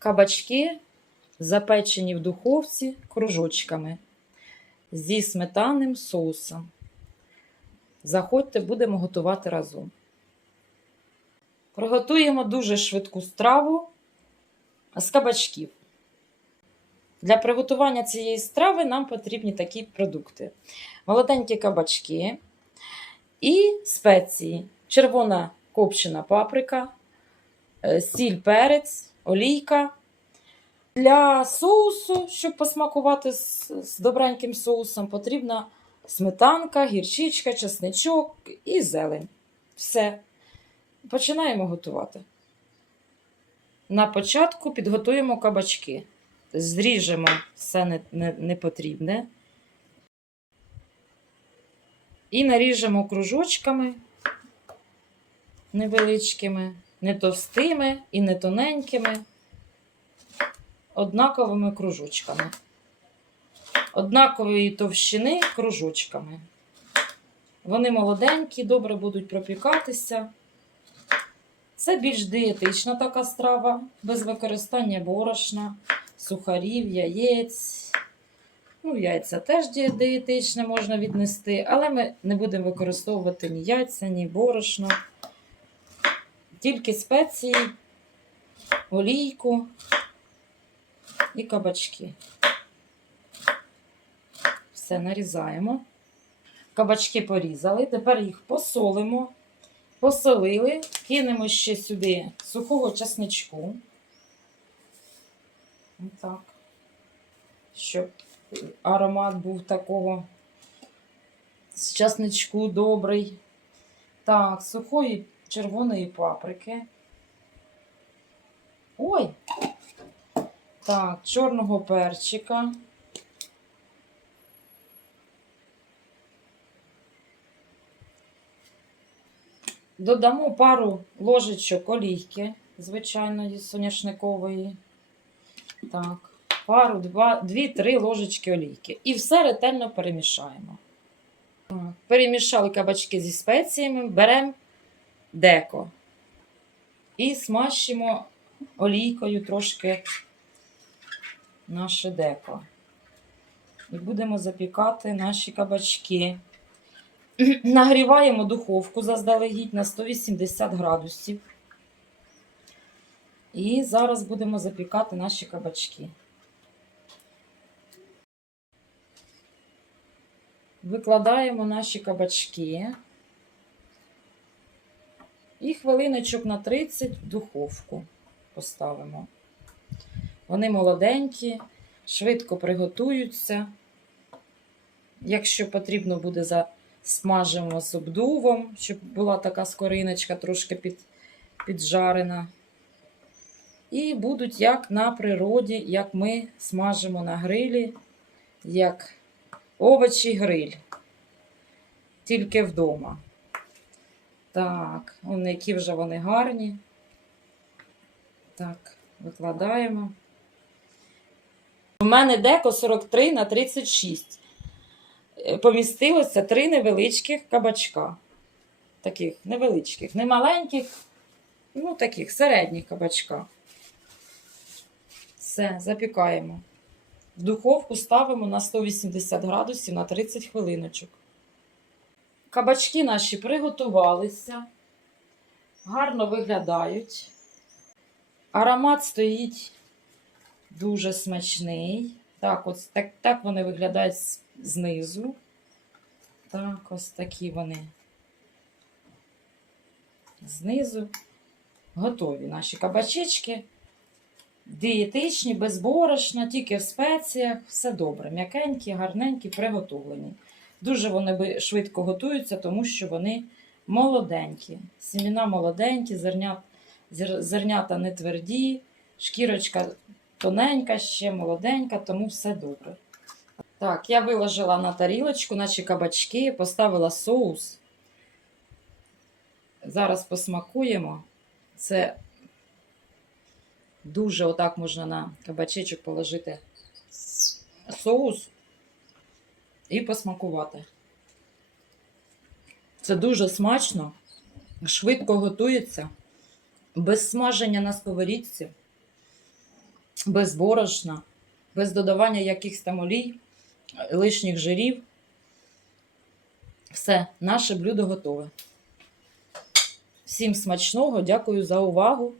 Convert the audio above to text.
Кабачки запечені в духовці кружочками зі сметанним соусом. Заходьте, будемо готувати разом. Приготуємо дуже швидку страву з кабачків. Для приготування цієї страви нам потрібні такі продукти: молоденькі кабачки і спеції, червона копчена паприка, е, сіль, перець, олійка. Для соусу, щоб посмакувати з, з добреньким соусом, потрібна сметанка, гірчичка, чесничок і зелень. Все. Починаємо готувати. На початку підготуємо кабачки. Зріжемо все не, не, непотрібне. І наріжемо кружочками невеличкими, не товстими і не тоненькими, однаковими кружочками. Однакової товщини кружочками. Вони молоденькі, добре будуть пропікатися. Це більш дієтична така страва, без використання борошна, сухарів, яєць. Ну, яйця теж дієтичне можна віднести, але ми не будемо використовувати ні яйця, ні борошно. Тільки спеції, олійку і кабачки. Все нарізаємо. Кабачки порізали. Тепер їх посолимо. Посолили, кинемо ще сюди сухого часничку. Отак. Щоб аромат був такого з часничку добрий. Так, сухої червоної паприки. Ой! Так, чорного перчика. Додамо пару ложечок олійки, звичайної соняшникової. Так, пару, два, дві-три ложечки олійки. І все ретельно перемішаємо. Перемішали кабачки зі спеціями, беремо деко. І смащимо олійкою трошки наше деко. І будемо запікати наші кабачки. Нагріваємо духовку заздалегідь на 180 градусів. І зараз будемо запікати наші кабачки. Викладаємо наші кабачки. І хвилиночок на 30 в духовку поставимо. Вони молоденькі, швидко приготуються. Якщо потрібно буде засмажимо з обдувом, щоб була така скориночка трошки під, піджарена. І будуть як на природі, як ми смажимо на грилі, як овочі гриль. Тільки вдома. Так, вони, які вже вони гарні. Так, викладаємо. У мене деко 43 на 36. Е, Помістилося три невеличких кабачка. Таких невеличких, не маленьких, ну таких середніх кабачка. Все, запікаємо. В духовку ставимо на 180 градусів на 30 хвилиночок. Кабачки наші приготувалися, гарно виглядають. Аромат стоїть дуже смачний. Так, ось так, так вони виглядають знизу. Так, ось такі вони. Знизу. Готові наші кабачечки. Дієтичні, без борошна, тільки в спеціях. Все добре. М'якенькі, гарненькі, приготовлені. Дуже вони швидко готуються, тому що вони молоденькі. Сіміна молоденькі, зернят, зер- зернята не тверді, шкірочка тоненька, ще молоденька, тому все добре. Так, я виложила на тарілочку наші кабачки, поставила соус. Зараз посмакуємо. Це дуже отак можна на кабачечок положити соус і посмакувати. Це дуже смачно, швидко готується, без смаження на сковорідці. без борошна, без додавання якихось там олій, лишніх жирів. Все, наше блюдо готове. Всім смачного, дякую за увагу.